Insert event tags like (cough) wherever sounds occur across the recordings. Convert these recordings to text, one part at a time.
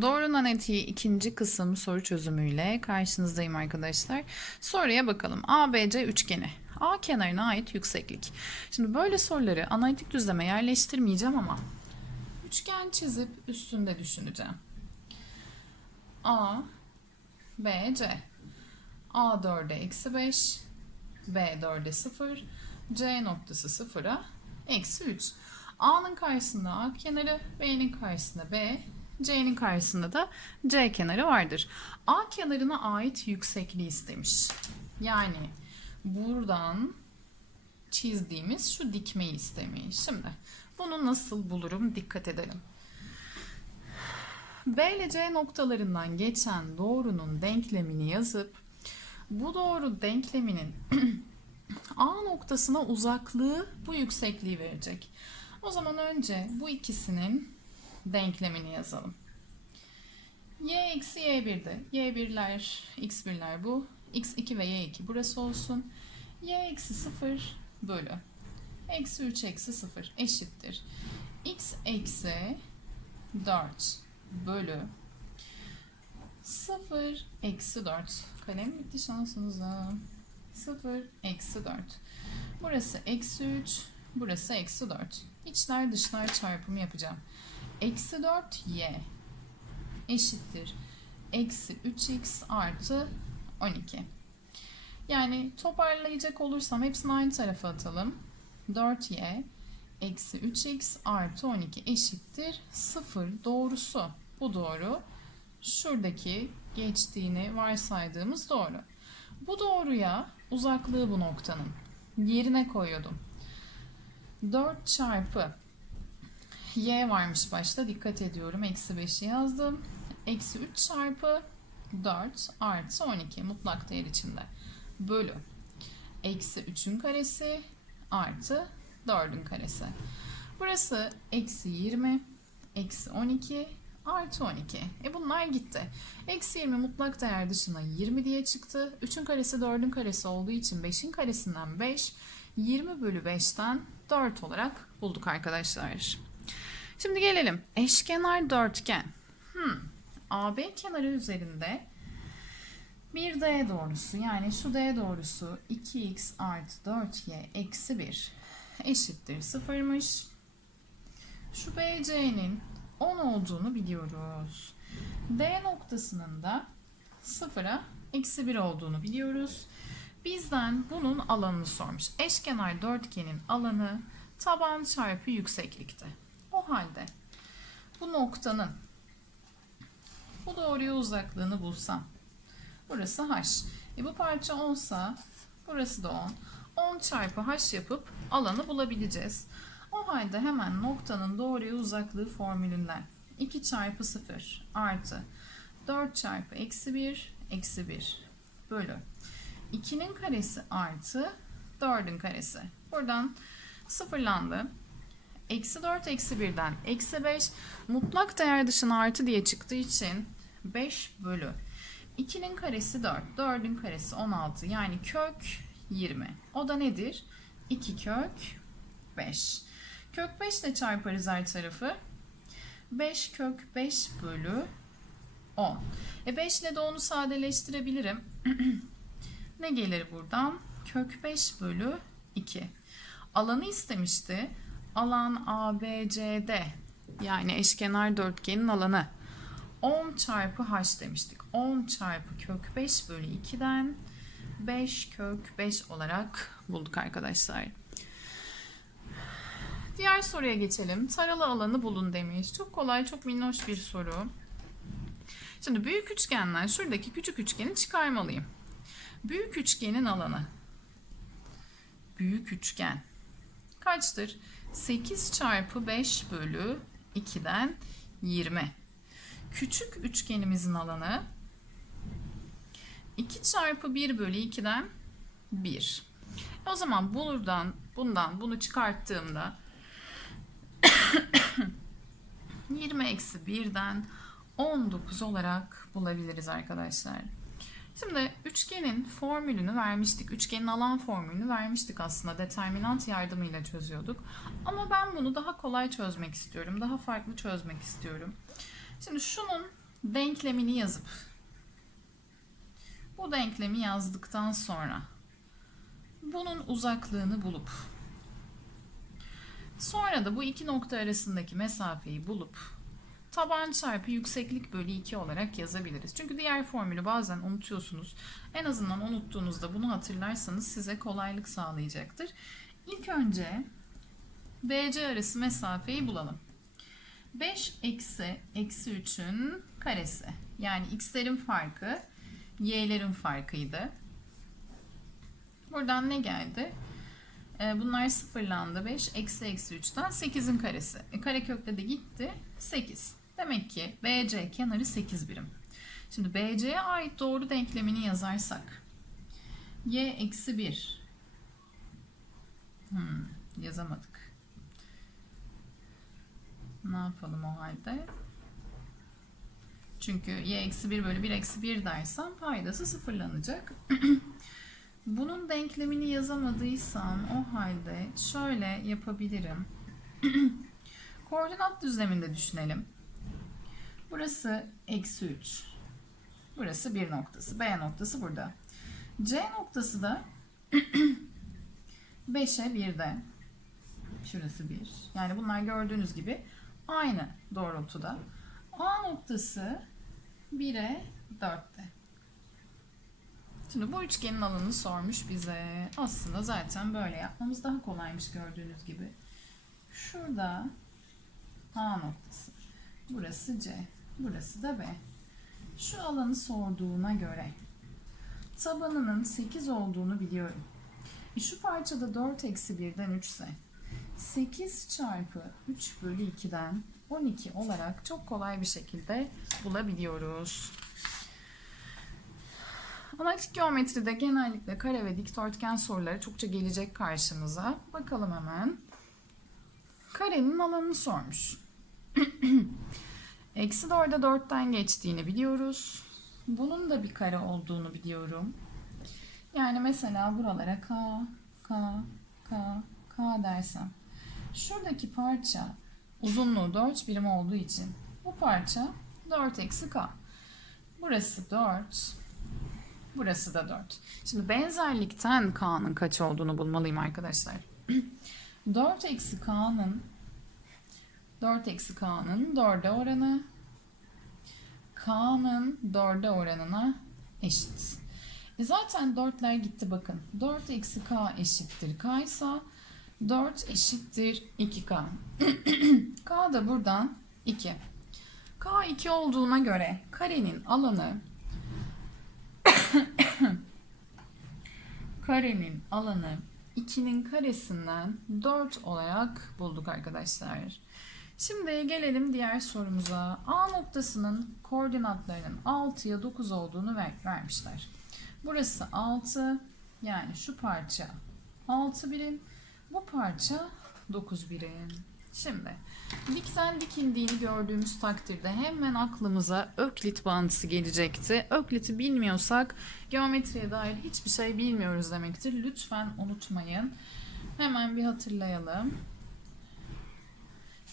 Doğru nanetiği ikinci kısım soru çözümüyle karşınızdayım arkadaşlar. Soruya bakalım. ABC üçgeni. A kenarına ait yükseklik. Şimdi böyle soruları analitik düzleme yerleştirmeyeceğim ama üçgen çizip üstünde düşüneceğim. A, B, C. A 4'e eksi 5, B 4'e 0, C noktası 0'a eksi 3. A'nın karşısında A kenarı, B'nin karşısında B, C'nin karşısında da C kenarı vardır. A kenarına ait yüksekliği istemiş. Yani buradan çizdiğimiz şu dikmeyi istemiş. Şimdi bunu nasıl bulurum dikkat edelim. B ile C noktalarından geçen doğrunun denklemini yazıp bu doğru denkleminin (clears throat) A noktasına uzaklığı bu yüksekliği verecek. O zaman önce bu ikisinin denklemini yazalım. Y eksi Y1'de. Y1'ler, X1'ler bu. X2 ve Y2 burası olsun. Y eksi 0 bölü. Eksi 3 eksi 0 eşittir. X eksi 4 bölü 0 eksi 4. Kalem bitti şansınıza. 0 eksi 4. Burası eksi 3. Burası eksi 4. İçler dışlar çarpımı yapacağım. Eksi 4y eşittir. Eksi 3x artı 12. Yani toparlayacak olursam hepsini aynı tarafa atalım. 4y eksi 3x artı 12 eşittir 0 doğrusu. Bu doğru. Şuradaki geçtiğini varsaydığımız doğru. Bu doğruya uzaklığı bu noktanın yerine koyuyordum. 4 çarpı y varmış başta dikkat ediyorum. Eksi 5'i yazdım. Eksi 3 çarpı 4 artı 12 mutlak değer içinde. Bölü. Eksi 3'ün karesi artı 4'ün karesi. Burası eksi 20, eksi 12 artı 12. E bunlar gitti. Eksi 20 mutlak değer dışına 20 diye çıktı. 3'ün karesi 4'ün karesi olduğu için 5'in karesinden 5. 20 bölü 5'ten 4 olarak bulduk arkadaşlar. Şimdi gelelim. Eşkenar dörtgen. Hmm. AB kenarı üzerinde bir D doğrusu yani şu D doğrusu 2x artı 4y eksi 1 eşittir sıfırmış. Şu BC'nin 10 olduğunu biliyoruz. D noktasının da sıfıra eksi 1 olduğunu biliyoruz. Bizden bunun alanını sormuş. Eşkenar dörtgenin alanı taban çarpı yükseklikte. O halde bu noktanın bu doğruya uzaklığını bulsam. Burası h. E bu parça 10 sa burası da 10. 10 çarpı h yapıp alanı bulabileceğiz. O halde hemen noktanın doğruya uzaklığı formülünden 2 çarpı 0 artı 4 çarpı eksi 1 eksi 1 bölü 2'nin karesi artı 4'ün karesi. Buradan sıfırlandı. Eksi 4 eksi 1'den eksi 5 mutlak değer dışına artı diye çıktığı için 5 bölü 2'nin karesi 4, 4'ün karesi 16 yani kök 20. O da nedir? 2 kök 5. Kök 5 ile çarparız her tarafı. 5 kök 5 bölü 10. E 5 ile de onu sadeleştirebilirim. (clears throat) ne gelir buradan? Kök 5 bölü 2. Alanı istemişti. Alan ABCD yani eşkenar dörtgenin alanı 10 çarpı h demiştik. 10 çarpı kök 5 bölü 2'den 5 kök 5 olarak bulduk arkadaşlar. Diğer soruya geçelim. Taralı alanı bulun demiş. Çok kolay, çok minnoş bir soru. Şimdi büyük üçgenden şuradaki küçük üçgeni çıkarmalıyım. Büyük üçgenin alanı. Büyük üçgen. Kaçtır? 8 çarpı 5 bölü 2'den 20. Küçük üçgenimizin alanı 2 çarpı 1 bölü 2'den 1. O zaman buradan bundan bunu çıkarttığımda (coughs) 20 eksi 1'den 19 olarak bulabiliriz arkadaşlar. Şimdi üçgenin formülünü vermiştik. Üçgenin alan formülünü vermiştik aslında. Determinant yardımıyla çözüyorduk. Ama ben bunu daha kolay çözmek istiyorum. Daha farklı çözmek istiyorum. Şimdi şunun denklemini yazıp bu denklemi yazdıktan sonra bunun uzaklığını bulup sonra da bu iki nokta arasındaki mesafeyi bulup taban çarpı yükseklik bölü 2 olarak yazabiliriz. Çünkü diğer formülü bazen unutuyorsunuz. En azından unuttuğunuzda bunu hatırlarsanız size kolaylık sağlayacaktır. İlk önce BC arası mesafeyi bulalım. 5 eksi eksi 3'ün karesi. Yani x'lerin farkı y'lerin farkıydı. Buradan ne geldi? Ee, bunlar sıfırlandı. 5 eksi eksi 3'ten 8'in karesi. E, karekökte de gitti. 8. Demek ki BC kenarı 8 birim. Şimdi BC'ye ait doğru denklemini yazarsak y eksi 1 hmm, yazamadık. Ne yapalım o halde? Çünkü y eksi 1 bölü 1 eksi 1 dersem paydası sıfırlanacak. (clears throat) Bunun denklemini yazamadıysam o halde şöyle yapabilirim. (clears throat) Koordinat düzleminde düşünelim. Burası eksi 3. Burası 1 noktası. B noktası burada. C noktası da (clears throat) 5'e 1'de. Şurası 1. Yani bunlar gördüğünüz gibi aynı doğrultuda. A noktası 1'e 4'te. Şimdi bu üçgenin alanını sormuş bize. Aslında zaten böyle yapmamız daha kolaymış gördüğünüz gibi. Şurada A noktası. Burası C. Burası da B. Şu alanı sorduğuna göre tabanının 8 olduğunu biliyorum. E şu parçada 4 eksi 1'den 3 ise 8 çarpı 3 bölü 2'den 12 olarak çok kolay bir şekilde bulabiliyoruz. Analitik geometride genellikle kare ve dikdörtgen soruları çokça gelecek karşımıza. Bakalım hemen. Karenin alanını sormuş. (clears throat) Eksi de orada 4'ten geçtiğini biliyoruz. Bunun da bir kare olduğunu biliyorum. Yani mesela buralara K, K, K, K dersem. Şuradaki parça uzunluğu 4 birim olduğu için bu parça 4 eksi K. Burası 4. Burası da 4. Şimdi benzerlikten K'nın kaç olduğunu bulmalıyım arkadaşlar. (clears throat) 4 eksi K'nın 4 eksi K'nın 4'e oranı K'nın 4'e oranına eşit. E zaten 4'ler gitti bakın. 4 eksi K eşittir K ise 4 eşittir 2K. (clears throat) K da buradan 2. K 2 olduğuna göre karenin alanı (clears throat) karenin alanı 2'nin karesinden 4 olarak bulduk arkadaşlar. Şimdi gelelim diğer sorumuza. A noktasının koordinatlarının 6'ya 9 olduğunu ver, vermişler. Burası 6 yani şu parça 6 birim bu parça 9 birim. Şimdi dikten dik indiğini gördüğümüz takdirde hemen aklımıza öklit bağıntısı gelecekti. Öklit'i bilmiyorsak geometriye dair hiçbir şey bilmiyoruz demektir. Lütfen unutmayın. Hemen bir hatırlayalım.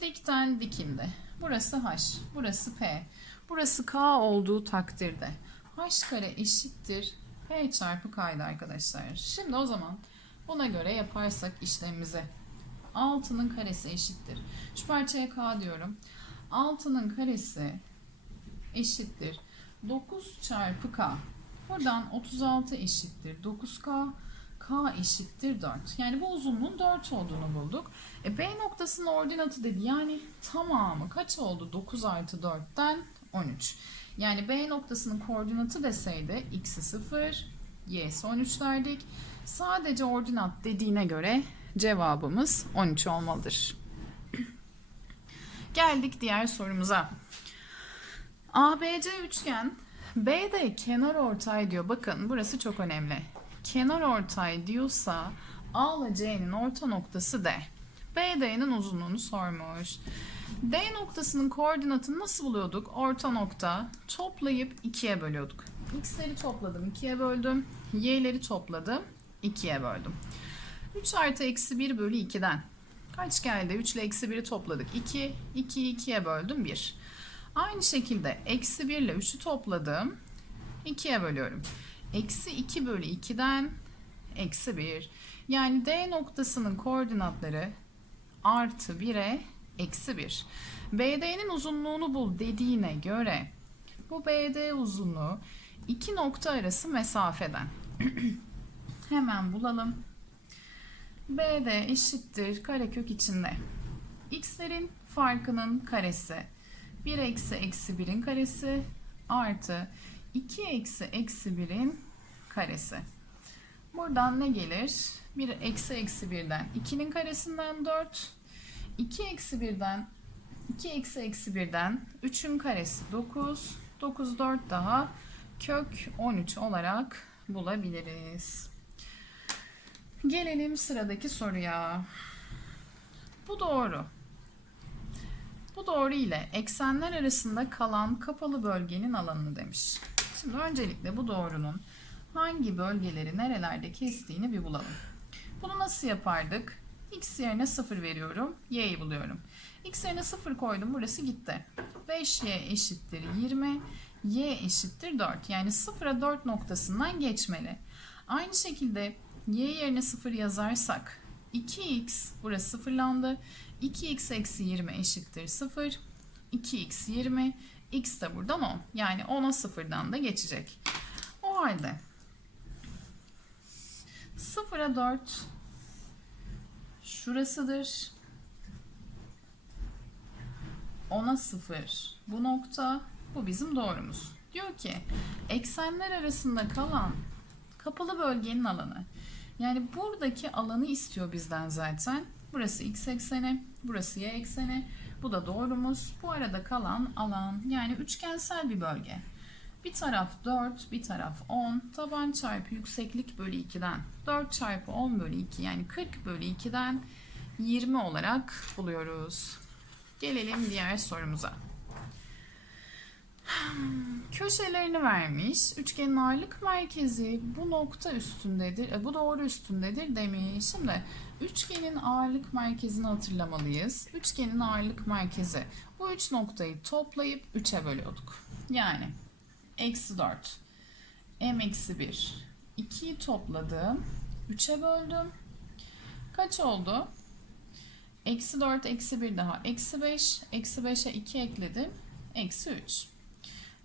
Dikten dikindi. Burası h, burası p, burası k olduğu takdirde h kare eşittir p çarpı k'ydı arkadaşlar. Şimdi o zaman buna göre yaparsak işlemimizi 6'nın karesi eşittir. Şu parçaya k diyorum. 6'nın karesi eşittir. 9 çarpı k. Buradan 36 eşittir. 9k. K eşittir 4. Yani bu uzunluğun 4 olduğunu bulduk. E, B noktasının ordinatı dedi. Yani tamamı kaç oldu? 9 artı 4'ten 13. Yani B noktasının koordinatı deseydi x'i 0, y'si 13 derdik. Sadece ordinat dediğine göre cevabımız 13 olmalıdır. (clears throat) Geldik diğer sorumuza. ABC üçgen B'de kenar ortay diyor. Bakın burası çok önemli. Kenar ortay diyorsa A ile C'nin orta noktası D. BD'nin uzunluğunu sormuş. D noktasının koordinatını nasıl buluyorduk? Orta nokta toplayıp ikiye bölüyorduk. X'leri topladım ikiye böldüm. Y'leri topladım ikiye böldüm. 3 artı eksi 1 bölü 2'den kaç geldi? 3 ile eksi 1'i topladık. 2, 2'yi 2'ye böldüm 1. Aynı şekilde eksi 1 ile 3'ü topladım. 2'ye bölüyorum. Eksi 2 bölü 2'den eksi 1. Yani D noktasının koordinatları artı 1'e eksi 1. BD'nin uzunluğunu bul dediğine göre bu BD uzunluğu iki nokta arası mesafeden. (clears throat) Hemen bulalım. BD eşittir karekök içinde. X'lerin farkının karesi 1 eksi eksi 1'in karesi artı 2 eksi eksi 1'in karesi. Buradan ne gelir? 1 eksi eksi 1'den 2'nin karesinden 4. 2 eksi 1'den 2 eksi eksi 1'den 3'ün karesi 9. 9 4 daha kök 13 olarak bulabiliriz. Gelelim sıradaki soruya. Bu doğru. Bu doğru ile eksenler arasında kalan kapalı bölgenin alanını demiş. Şimdi öncelikle bu doğrunun hangi bölgeleri nerelerde kestiğini bir bulalım. Bunu nasıl yapardık? X yerine 0 veriyorum, y'yi buluyorum. X yerine 0 koydum, burası gitti. 5y eşittir 20, y eşittir 4. Yani 0'a 4 noktasından geçmeli. Aynı şekilde y yerine 0 yazarsak 2x burası sıfırlandı. 2x eksi 20 eşittir 0. 2x 20. x de buradan 10. Yani 10'a sıfırdan da geçecek. O halde 0'a 4 şurasıdır. 10'a 0 bu nokta. Bu bizim doğrumuz. Diyor ki eksenler arasında kalan kapalı bölgenin alanı. Yani buradaki alanı istiyor bizden zaten. Burası x ekseni, burası y ekseni. Bu da doğrumuz. Bu arada kalan alan yani üçgensel bir bölge. Bir taraf 4, bir taraf 10. Taban çarpı yükseklik bölü 2'den 4 çarpı 10 bölü 2 yani 40 bölü 2'den 20 olarak buluyoruz. Gelelim diğer sorumuza. Köşelerini vermiş. Üçgenin ağırlık merkezi bu nokta üstündedir. e, Bu doğru üstündedir demiş. Şimdi üçgenin ağırlık merkezini hatırlamalıyız. Üçgenin ağırlık merkezi. Bu üç noktayı toplayıp 3'e bölüyorduk. Yani eksi 4 m eksi 1 2'yi topladım. 3'e böldüm. Kaç oldu? Eksi 4 eksi 1 daha eksi 5. Eksi 5'e 2 ekledim. Eksi 3.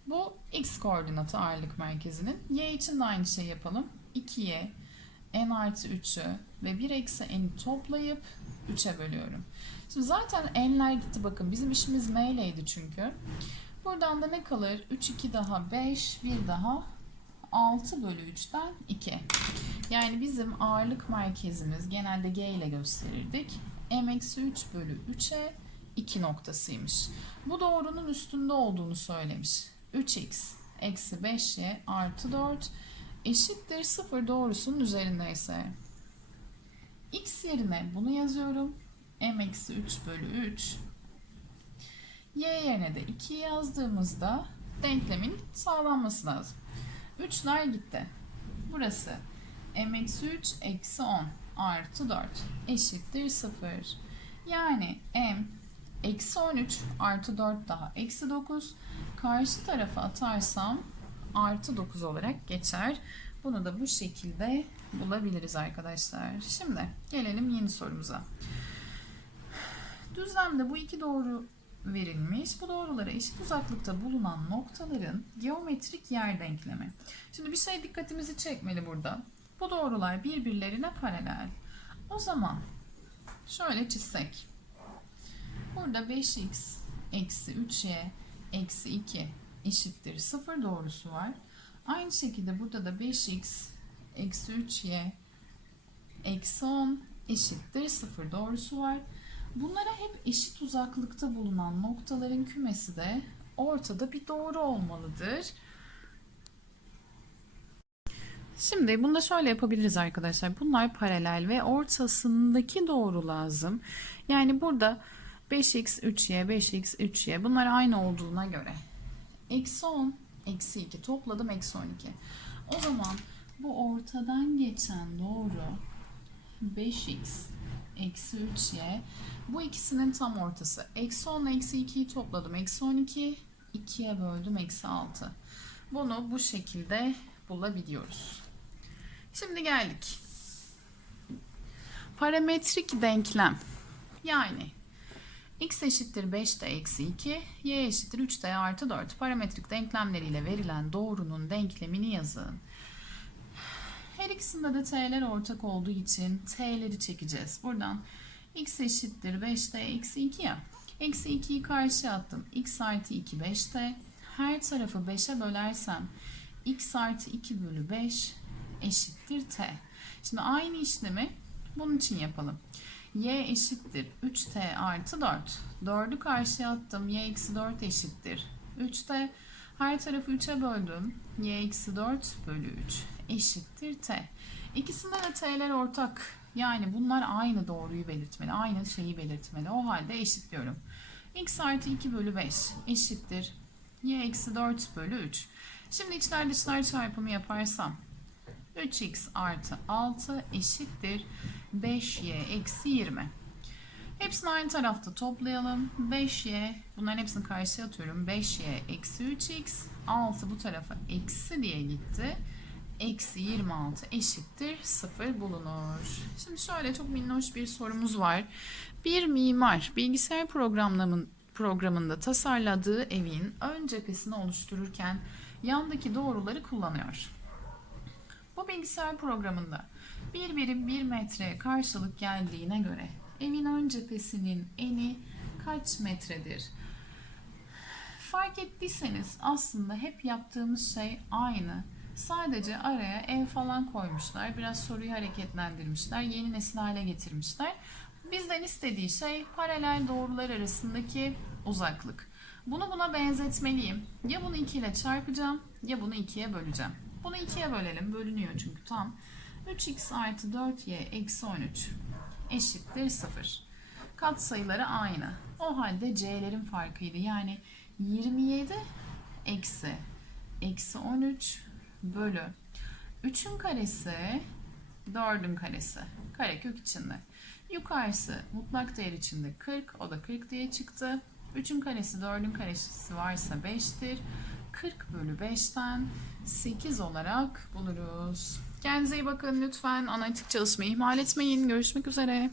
Bu x koordinatı ağırlık merkezinin. Y için de aynı şey yapalım. 2'ye n artı 3'ü ve 1 eksi n'i toplayıp 3'e bölüyorum. Şimdi zaten n'ler gitti bakın. Bizim işimiz m ileydi çünkü. Buradan da ne kalır? 3, 2 daha 5, 1 daha 6 bölü 3'ten 2. Yani bizim ağırlık merkezimiz genelde G ile gösterirdik. M eksi 3 bölü 3'e 2 noktasıymış. Bu doğrunun üstünde olduğunu söylemiş. 3x eksi 5y artı 4 eşittir 0 doğrusunun üzerindeyse. x yerine bunu yazıyorum. m eksi 3 bölü 3 y yerine de 2 yazdığımızda denklemin sağlanması lazım. 3'ler gitti. Burası m eksi 3 eksi 10 artı 4 eşittir 0. Yani m eksi 13 artı 4 daha eksi 9. Karşı tarafa atarsam artı 9 olarak geçer. Bunu da bu şekilde bulabiliriz arkadaşlar. Şimdi gelelim yeni sorumuza. Düzlemde bu iki doğru verilmiş. Bu doğrulara eşit uzaklıkta bulunan noktaların geometrik yer denklemi. Şimdi bir şey dikkatimizi çekmeli burada. Bu doğrular birbirlerine paralel. O zaman şöyle çizsek. Burada 5x eksi 3y eksi 2 eşittir 0 doğrusu var. Aynı şekilde burada da 5x eksi 3y eksi 10 eşittir 0 doğrusu var. Bunlara hep eşit uzaklıkta bulunan noktaların kümesi de ortada bir doğru olmalıdır. Şimdi bunu da şöyle yapabiliriz arkadaşlar. Bunlar paralel ve ortasındaki doğru lazım. Yani burada 5x 3y 5x 3y bunlar aynı olduğuna göre eksi 10 eksi 2 topladım eksi 12. O zaman bu ortadan geçen doğru 5x eksi 3y bu ikisinin tam ortası. Eksi 10 eksi 2'yi topladım eksi 12 2'ye böldüm eksi 6. Bunu bu şekilde bulabiliyoruz. Şimdi geldik. Parametrik denklem. Yani x eşittir 5d eksi 2, y eşittir 3d artı 4. Parametrik denklemleriyle verilen doğrunun denklemini yazın. Her ikisinde de t'ler ortak olduğu için t'leri çekeceğiz. Buradan x eşittir 5d eksi 2 ya. Eksi 2'yi karşıya attım. x artı 2 5t. Her tarafı 5'e bölersem x artı 2 bölü 5 eşittir t. Şimdi aynı işlemi bunun için yapalım. Y eşittir 3t artı 4. 4'ü karşıya attım. y eksi 4 eşittir 3t. Her tarafı 3'e böldüm. y eksi 4 bölü 3 eşittir t. İkisinde de t'ler ortak. Yani bunlar aynı doğruyu belirtmeli. Aynı şeyi belirtmeli. O halde eşitliyorum. x artı 2 bölü 5 eşittir. y eksi 4 bölü 3. Şimdi içler dışlar çarpımı yaparsam 3x artı 6 eşittir 5y eksi 20. Hepsini aynı tarafta toplayalım. 5y bunların hepsini karşıya atıyorum. 5y eksi 3x 6 bu tarafa eksi diye gitti. Eksi 26 eşittir 0 bulunur. Şimdi şöyle çok minnoş bir sorumuz var. Bir mimar bilgisayar programlamın, programında tasarladığı evin ön cephesini oluştururken yandaki doğruları kullanıyor. Bu bilgisayar programında bir birim bir metreye karşılık geldiğine göre evin ön cephesinin eni kaç metredir? Fark ettiyseniz aslında hep yaptığımız şey aynı. Sadece araya ev falan koymuşlar. Biraz soruyu hareketlendirmişler. Yeni nesil hale getirmişler. Bizden istediği şey paralel doğrular arasındaki uzaklık. Bunu buna benzetmeliyim. Ya bunu 2 ile çarpacağım ya bunu 2'ye böleceğim. Bunu 2'ye bölelim. Bölünüyor çünkü tam. 3x artı 4y eksi 13 eşittir 0. Katsayıları aynı. O halde c'lerin farkıydı. Yani 27 eksi eksi 13 bölü 3'ün karesi 4'ün karesi. Karekök içinde. Yukarısı mutlak değer içinde 40. O da 40 diye çıktı. 3'ün karesi 4'ün karesi varsa 5'tir. 40 bölü 5'ten 8 olarak buluruz. Kendinize iyi bakın lütfen. Analitik çalışmayı ihmal etmeyin. Görüşmek üzere.